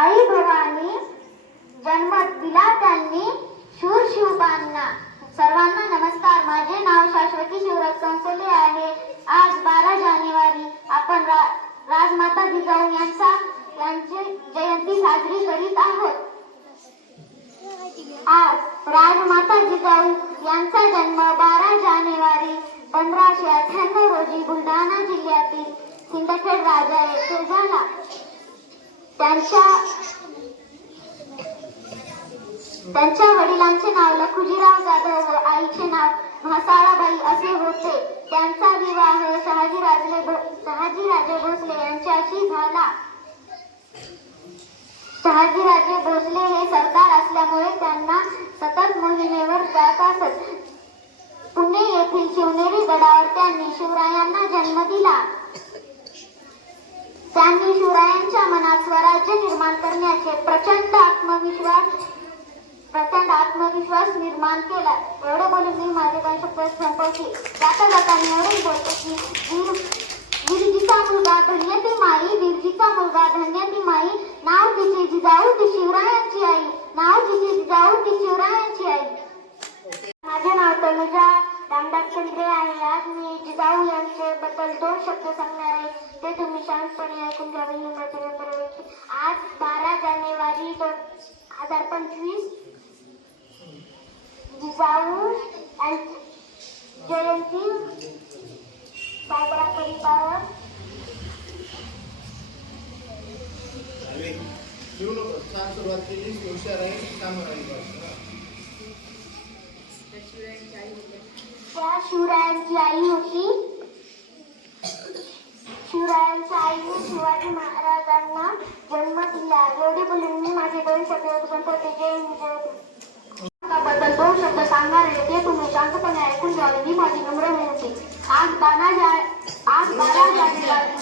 आई भवानी जन्मत दिला त्यांनी शूर शिवबांना सर्वांना नमस्कार. माझे नाव शाश्वती शिवराज संकोले आहे. आज बारा जानेवारी आपण रा, राजमाता जिजाऊ यांचा यांची जयंती साजरी करीत आहोत. आज राजमाता जिजाऊ यांचा जन्म बारा जानेवारी पंधराशे अठ्ठ्याण्णव रोजी बुलढाणा जिल्ह्यातील सिंदखेड राजा येथे झाला. त्यांच्या त्यांच्या वडिलांचे नाव लखुजीराव जाधव व आईचे नाव म्हसाळाबाई असे होते. त्यांचा विवाह शहाजीराजे भो- शहाजीराजे भोसले यांच्याशी झाला. शहाजीराजे भोसले हे सरदार असल्यामुळे त्यांना सतत मोहिमेवर जात असत. पुणे येथील शिवनेरी गडावर त्यांनी शिवरायांना जन्म दिला. त्यांनी शिवरायांच्या स्वराज्य निर्माण करण्याचे प्रचंड आत्मविश्वास प्रचंड आत्मविश्वास निर्माण केला. एवढं बोलून मी माझे दोन शब्द संपवते. जाता जाता मी एवढंच बोलतो की वीर वीरजीचा मुलगा धन्य ती माई वीरजीचा मुलगा धन्य ती माई नाव तिचे जिजाऊ ती शिवरायांची आई नाव तिचे जिजाऊ ती शिवरायांची आई माझे नाव तनुजा रामदास चंद्रे आहे आज मी जिजाऊ यांचे बद्दल दोन शब्द सांगणार आहे ते तुम्ही शांतपणे ऐकून घ्यावे ही माझी विनंती आहे. आज बारा जानेवारी दोन हजार पंचवीस जिजाऊ यांची जयंती साजरा सुरुवात केली हुशार त्या शिवरायांची आई होती शिवरायांच्या आईने शिवाजी महाराजांना जन्म दिला एवढे बोलून मी माझे दोन शब्द पण जय हिंद जयबद्दल दोन शब्द सांगणार आहे ते तुम्ही शांतपणे ऐकून घ्यावे ही माझी नम्र विनंती आज बारा आज बारा जानेवारी.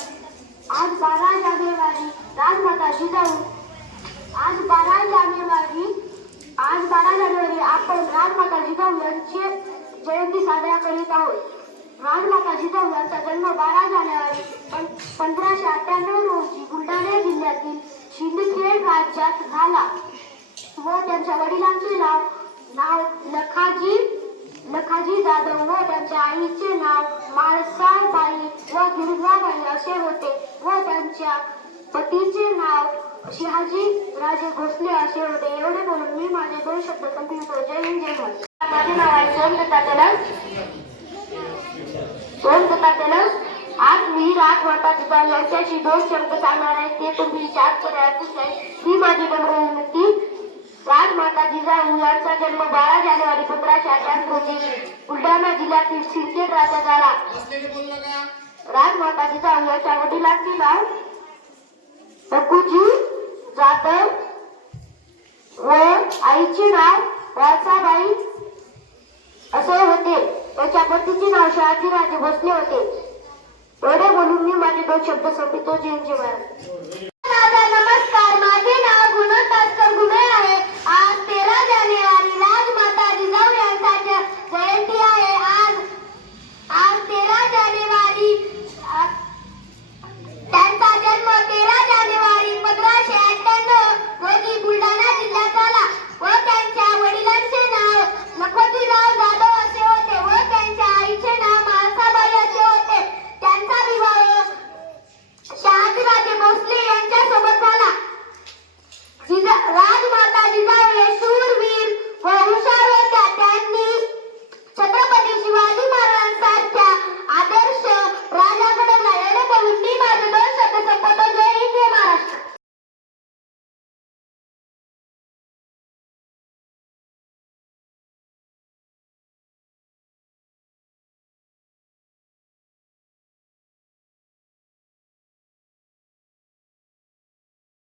आज बारा जानेवारी. राजमाता जिजाऊ आज बारा जानेवारी. आज बारा जानेवारी. आपण राजमाता जिजाऊ यांची जयंती साजरा करीत आहोत. राजमाता जिजाऊ यांचा जन्म बारा जानेवारी पंधराशे अठ्ठ्याण्णव रोजी बुलढाणा जिल्ह्यातील शिंदखेड राज्यात झाला. व त्यांच्या वडिलांचे नाव नाव लखाजी लखाजी जाधव व त्यांच्या आईचे नाव माळसाबाई व असे होते. व त्यांच्या पतीचे नाव शहाजी राजे भोसले असे होते. एवढे बोलून मी माझे दोन शब्द संपवितो. जय हिंद जय भारत. माझे नाव आहे सोमदत्ता तेलंग सोमदत्ता तेलंग आज मी राजमाता जिजाऊ यांच्याशी दोन शब्द सांगणार आहे. ते तुम्ही शांतपणे ऐकून ही माझी नम्र राजमाता जिजाऊ यांचा जन्म बारा जानेवारी पंधराशे अठ्याहत्तर रोजी बुलढाणा जिल्ह्यातील सिंदखेड राजा झाला. राजमाता जिजाऊ यांच्या वडिलांचे नाव बकुजी जाधव व आईचे नाव वळसाबाई असे होते. त्याच्या पतीचे नाव शहाजीराजे भोसले होते. एवढे बोलून मी माझे दोन शब्द संपितो जय महाराज